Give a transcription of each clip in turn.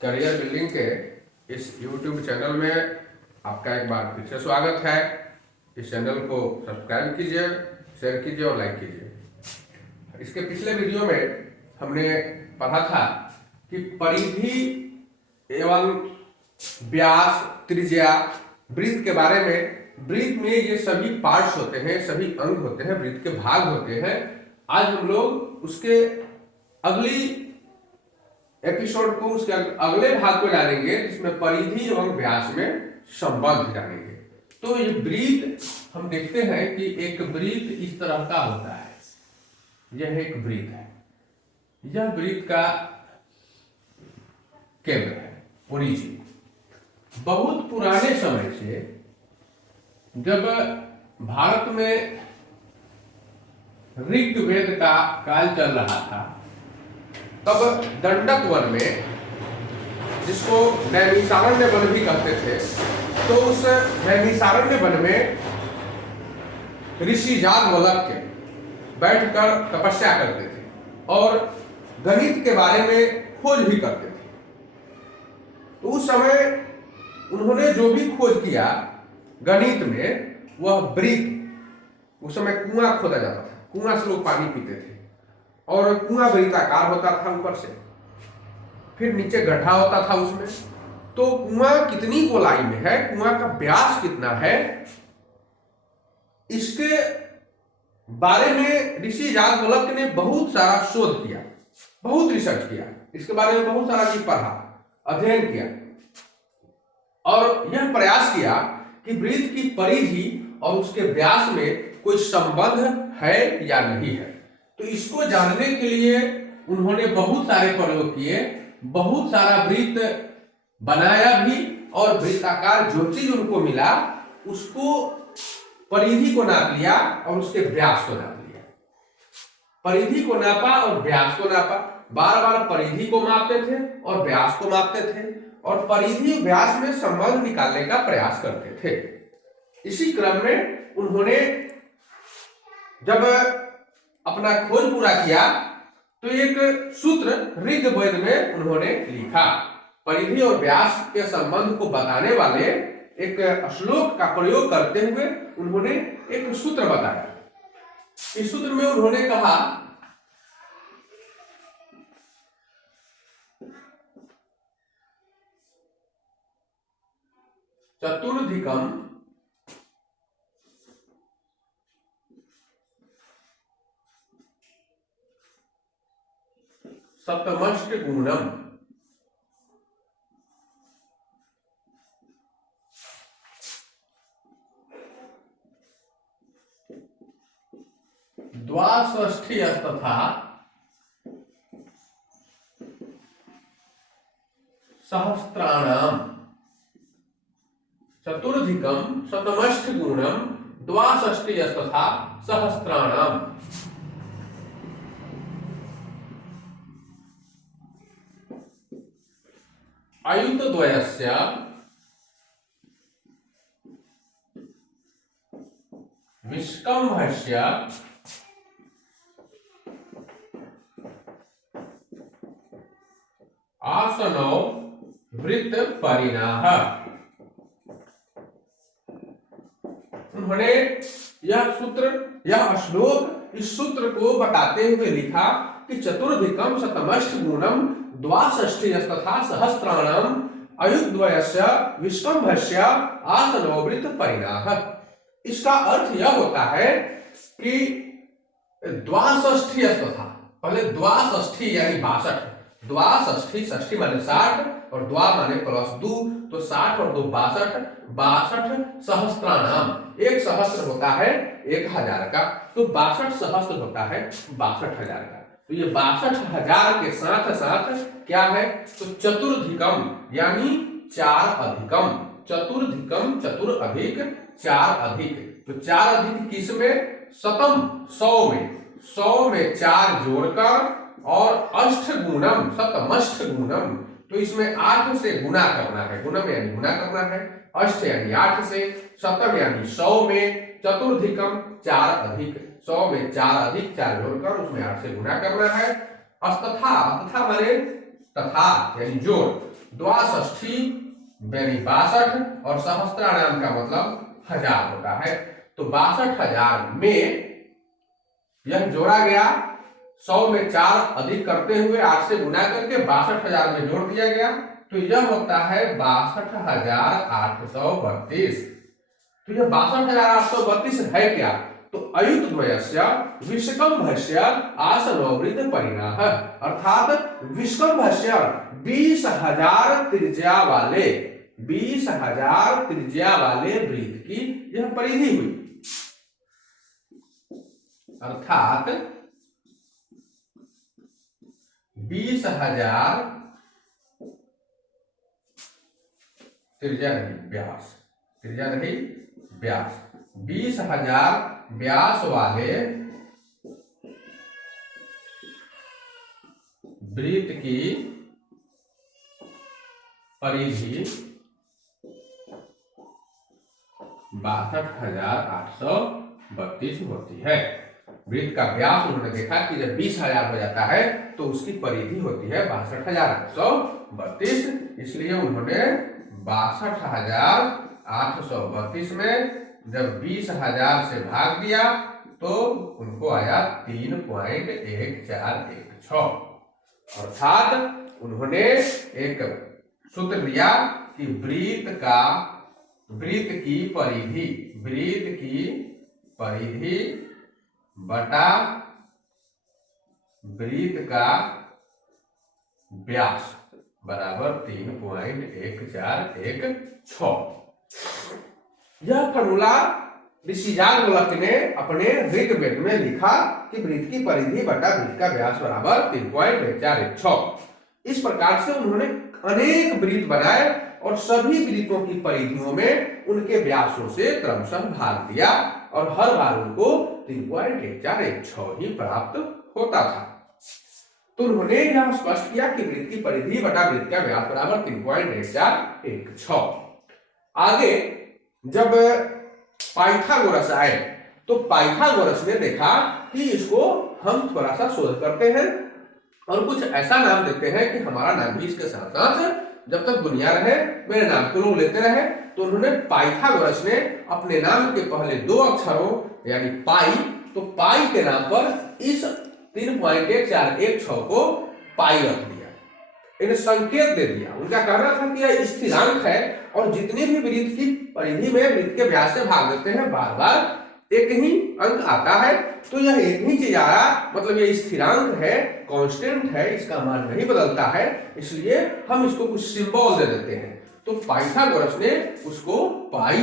Career building के इस YouTube channel में आपका एक बार फिर से स्वागत है। इस चैनल को सब्सक्राइब कीजिए, शेयर कीजिए और लाइक कीजिए। इसके पिछले वीडियो में हमने पढ़ा था कि परिधि एवं व्यास, त्रिज्या, वृत्त के बारे में। वृत्त में ये सभी पार्ट्स होते हैं, सभी अंग होते हैं, वृत्त के भाग होते हैं। आज हम लोग उसके अगली एपिसोड को, उसके अगले भाग को जानेंगे जिसमें परिधि एवं व्यास में संबंध जानेंगे। तो ये वृत्त हम देखते हैं कि एक वृत्त इस तरह का होता है। यह एक वृत्त है, यह वृत्त का केंद्र है, ओरिजिन। बहुत पुराने समय से जब भारत में ऋग्वेद का काल चल रहा था, तब दंडक वन में, जिसको नैमिषारण्य वन भी कहते थे, तो उस नैमिषारण्य वन में ऋषि याज्ञवल्क्य बैठकर तपस्या करते थे और गणित के बारे में खोज भी करते थे। तो उस समय उन्होंने जो भी खोज किया गणित में, वह वृत्त, उस समय कुआं खोदा जाता था, कुआं से लोग पानी पीते थे और कुआं वृत्ताकार होता था ऊपर से, फिर नीचे गड्ढा होता था उसमें। तो कुआं कितनी गोलाई में है, कुआं का व्यास कितना है, इसके बारे में ऋषि याज्ञवल्क्य ने बहुत सारा शोध किया, बहुत रिसर्च किया, इसके बारे में बहुत सारा चीज पढ़ा, अध्ययन किया और यह प्रयास किया कि वृत्त की परिधि और उसके व्यास में कोई संबंध है या नहीं है। तो इसको जानने के लिए उन्होंने बहुत सारे प्रयोग किए, बहुत सारा वृत्त बनाया भी और वृत्ताकार जो चीज उनको मिला उसको, परिधि को नाप लिया और उसके व्यास को नाप लिया। परिधि को नापा और व्यास को नापा, बार बार परिधि को मापते थे और व्यास को मापते थे और परिधि व्यास में संबंध निकालने का प्रयास करते थे। इसी क्रम में उन्होंने जब अपना खोज पूरा किया तो एक सूत्र ऋग्वेद में उन्होंने लिखा। परिधि और व्यास के संबंध को बताने वाले एक श्लोक का प्रयोग करते हुए उन्होंने एक सूत्र बताया। इस सूत्र में उन्होंने कहा, चतुर्धिकम सप्तमष्ट गुणम द्वाषष्ठी तथा सहस्त्राणाम, चतुर्धिकम शतमष्ट गुणम द्वाषष्ठी तथा सहस्त्राणाम। अयुतद्वयस्य विष्कम्भस्य आसनो वृत्त परिणाह। उन्होंने यह सूत्र, यह श्लोक, इस सूत्र को बताते हुए लिखा कि चतुर्धिकम शतमष्ट गुणम द्वाषष्ठी तथा सहस्त्राणाम अयुद्वयस्य विष्कम्भस्य आसनो वृत्त परिणाह। इसका अर्थ यह होता है कि द्वाषष्ठी तथा, पहले द्वाषष्ठी यानी 62, द्वाषष्ठी, षष्ठी माने 60 और द्वा माने +2, तो 60 और 2 62, 62 सहस्त्राणाम, एक सहस्त्र होता है 1000 का, तो 62 सहस्त्र होता है 62,000 का। तो ये 62,000 के साथ साथ क्या है, तो चतुर्धिकम यानी 4 अधिकम, चतुर्धिकम, चतुर अधिक 4 अधिक, तो 4 अधिक किस में, शतम 100 में, 100 में 4 जोड़कर और अष्ट गुणम, शतमष्ट गुणम, तो इसमें 8 से गुना करना है, गुणम यानी गुना करना है, अष्ट यानी 8 से, शतम यानी 100 में, चतुर्धिकम 4 अधिक, 100 में 4 अधिक, 4 जोड़कर उसमें 8 से गुना करना है। अस्तथा, अस्तथा माने तथा यानी जोड़, द्वाषष्ठी यानी 62 और सहस्त्राणाम का मतलब 1000 होता है। तो 62,000 में यह जोड़ा गया, 100 में 4 अधिक करते हुए 8 से गुना करके 62,000 में जोड़ दिया गया, तो यह होता है 62,832। तो यह 62,832 है क्या? तो अयुतद्वयस्य विषकंभस्य आसनोवृत परिणाम, अर्थात विषकंभस्य 20,000 त्रिज्या वाले 20,000 त्रिज्या वाले वृत्त की यह परिधि हुई, अर्थात 20,000 त्रिज्या नहीं व्यास, त्रिज्या नहीं व्यास, 20,000 व्यास वाले वृत्त की परिधि 62,832 होती है। वृत्त का व्यास उन्होंने देखा कि जब 20,000 हो जाता है तो उसकी परिधि होती है 62,832, इसलिए उन्होंने 62,832 में जब 20,000 से भाग दिया तो उनको आया 3.1416, अर्थात उन्होंने एक सूत्र दिया कि वृत्त की परिधि बटा वृत्त का व्यास बराबर 3.1416। यह फॉर्मूला ऋषि याज्ञवल्क्य ने अपने ऋग्वेद में लिखा कि वृत्त की परिधि बटा वृत्त का व्यास बराबर 3.1416। इस प्रकार से उन्होंने अनेक वृत्त बनाए और सभी वृत्तों की परिधियों में उनके व्यासों से क्रमशः भाग दिया और हर बार उनको 3.1416 ही प्राप्त होता था। तो उन्होंने यह स्पष्ट किया कि वृत्त की परिधि बटा वृत्त का व्यास बराबर 3.1416। आगे जब पाइथागोरस आए तो पाइथागोरस ने देखा कि इसको हम थोड़ा सा शोध करते हैं और कुछ ऐसा नाम देते हैं कि हमारा नाम भी इसके साथ साथ जब तक दुनिया रहे मेरे नाम को लोग लेते रहे। तो उन्होंने पाइथागोरस ने अपने नाम के पहले 2 अक्षरों यानी पाई, तो पाई के नाम पर इस 3.1416 को पाई रख दिया, इन्हें संकेत दे दिया। उनका कहना था कि यह स्थिरांक है और जितने भी वृत्त की परिधि में वृत्त के व्यास से भाग देते हैं बार बार एक ही अंक आता है, तो यह एक ही चीज आया, मतलब यह स्थिरांक है, कांस्टेंट है, इसका मान नहीं बदलता है, इसलिए हम इसको कुछ सिंबल दे देते हैं। तो पाइथागोरस ने उसको पाई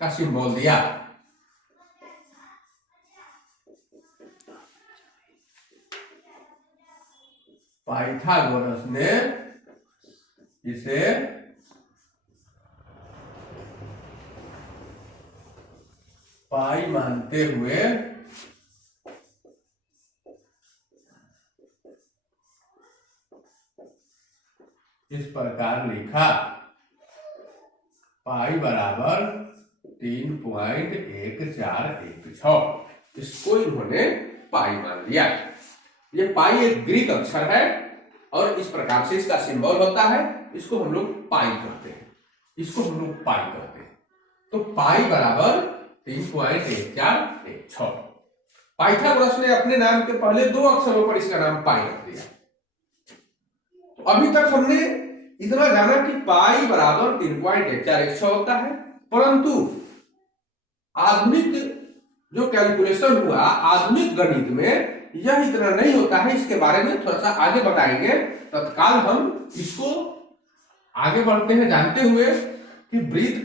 का सिंबल दिया। पाइथागोरस ने इसे पाई मानते हुए इस प्रकार लिखा, पाई बराबर 3.1416। इसको इन्होंने पाई मान लिया। ये पाई एक ग्रीक अक्षर है और इस प्रकार से इसका सिंबल होता है, इसको हम लोग पाई कहते हैं, इसको हम लोग पाई कहते हैं। तो पाई बराबर 3.1416। पाइथागोरस ने अपने नाम के पहले 2 अक्षरों पर इसका नाम पाई रख दिया। तो अभी तक हमने इतना जाना कि पाई बराबर 3.1416 होता है, परंतु आधुनिक जो कैलकुलेशन हुआ आधुनिक गणित में यह इतना नहीं होता है। इसके बारे में थोड़ा सा आगे बताएंगे। तत्काल हम इसको आगे बढ़ते हैं जानते हुए कि वृत्त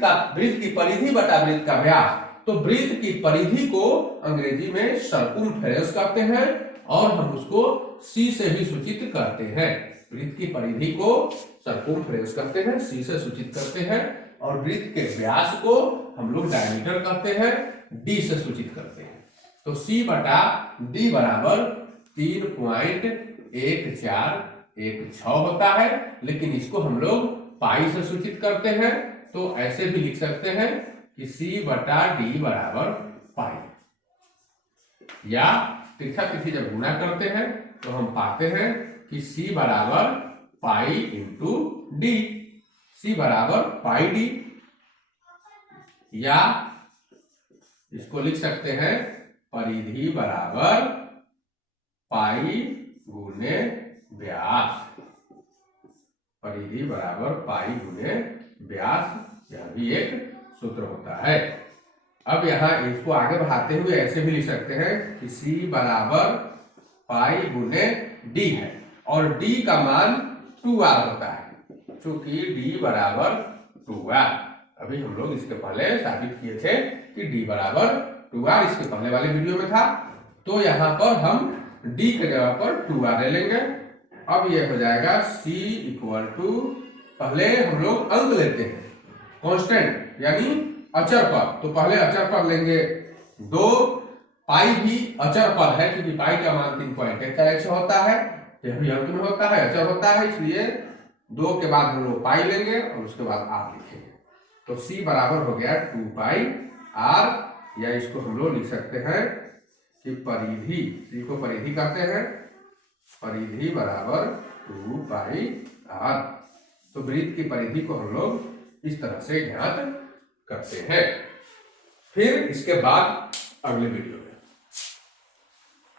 की परिधि बटा वृत्त का व्यास। तो वृत्त की परिधि को अंग्रेजी में सर्कुम्फेरेंस कहते हैं और हम उसको सी से भी सूचित करते हैं। वृत्त की परिधि को सर्कुम्फेरेंस कहते हैं, सी से सूचित करते हैं, और वृत्त के व्यास को हम लोग डायमीटर कहते हैं, डी से सूचित करते हैं। तो सी बटा डी बराबर 3.1416 होता है, लेकिन इसको हम लोग पाई से सूचित करते हैं। तो ऐसे भी लिख सकते हैं कि सी बटा डी बराबर पाई, या तिरछा तिरछी जब गुना करते हैं तो हम पाते हैं कि सी बराबर पाई इंटू डी। C बराबर पाई डी, या इसको लिख सकते हैं परिधि बराबर पाई गुने व्यास। परिधि बराबर पाई गुने व्यास, यह भी एक सूत्र होता है। अब यहाँ इसको आगे बढ़ाते हुए ऐसे भी लिख सकते हैं कि C बराबर पाई गुने D है, और D का मान 2R होता है, चूंकि D बराबर 2R। अभी हम लोग इसके पहले साबित किए थे कि D बराबर 2R, इसके पहले वाले वीडियो में था। तो यहाँ पर हम D के जगह पर 2R ले लेंगे। अब ये हो जाएगा C इक्वल टू, पहले हम लोग अंक लेते हैं कांस्टेंट यानी अचर पद, तो पहले अचर पद लेंगे 2। पाई भी अचर पद है क्योंकि पाई का मान 3.1 होता है, यह भी अंक में होता है, अचर होता है, इसलिए 2 के बाद हम लोग पाई लेंगे और उसके बाद आर लिखेंगे। तो C बराबर हो गया 2 पाई आर, या इसको हम लोग लिख सकते हैं कि परिधि, C को परिधि कहते हैं, परिधि बराबर 2 पाई आर। तो वृत्त की परिधि को हम लोग इस तरह से ज्ञात करते हैं। फिर इसके बाद अगले वीडियो